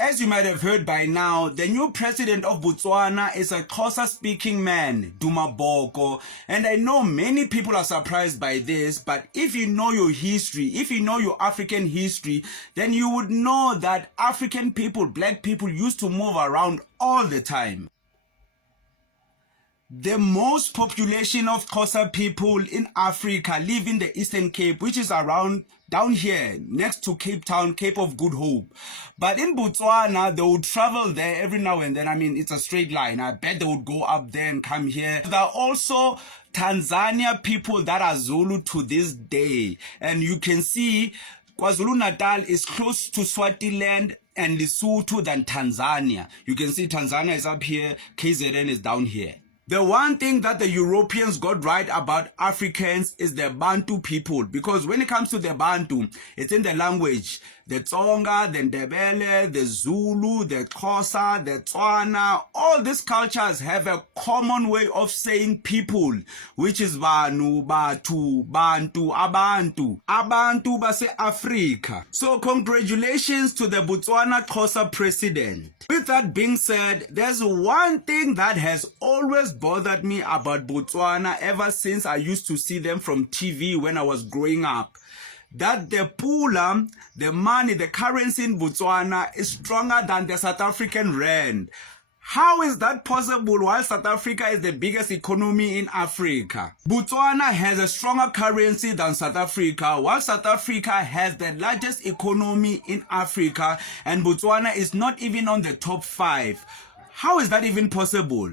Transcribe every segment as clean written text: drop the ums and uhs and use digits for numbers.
As you might have heard by now, the new president of Botswana is a Xhosa-speaking man, Duma Boko, and I know many people are surprised by this, but if you know your history, if you know your African history, then you would know that African people, black people, used to move around all the time. The most population of Xhosa people in Africa live in the Eastern Cape, which is around down here next to Cape Town, Cape of Good Hope. But in Botswana, they would travel there every now and then. I mean, it's a straight line. I bet they would go up there and come here. There are also Tanzania people that are Zulu to this day. And you can see KwaZulu-Natal is close to Swaziland and Lesotho than Tanzania. You can see Tanzania is up here, KZN is down here. The one thing that the Europeans got right about Africans is the Bantu people, because when it comes to the Bantu, it's in the language. The Tsonga, the Ndebele, the Zulu, the Xhosa, the Tswana, all these cultures have a common way of saying people, which is Banu, Batu, Bantu, Abantu. Abantu base Africa. So congratulations to the Botswana Xhosa president. With that being said, there's one thing that has always bothered me about Botswana ever since I used to see them from TV when I was growing up. That the pula, the money, the currency in Botswana is stronger than the South African rand. How is that possible while South Africa is the biggest economy in Africa? Botswana has a stronger currency than South Africa, while South Africa has the largest economy in Africa, and Botswana is not even on the top 5. How is that even possible?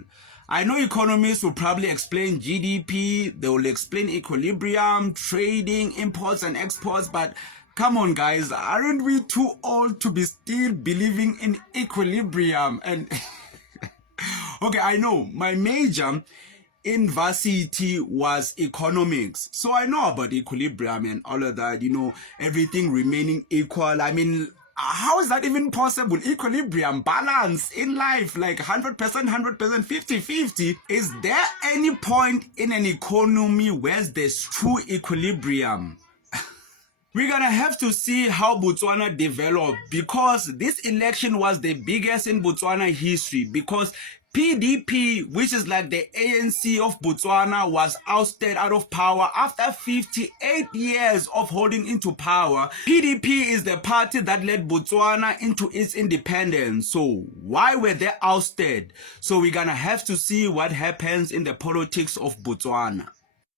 I know economists will probably explain GDP, they will explain equilibrium, trading, imports and exports, but come on guys, aren't we too old to be still believing in equilibrium? And okay, I know my major in varsity was economics, so I know about equilibrium and all of that, you know, everything remaining equal. I mean, how is that even possible? Equilibrium, balance in life, like 100%, 100%, 50-50. Is there any point in an economy where there's true equilibrium? We're gonna have to see how Botswana developed, because this election was the biggest in Botswana history, because PDP, which is like the ANC of Botswana, was ousted out of power after 58 years of holding into power. PDP is the party that led Botswana into its independence. So why were they ousted? So we're gonna have to see what happens in the politics of Botswana.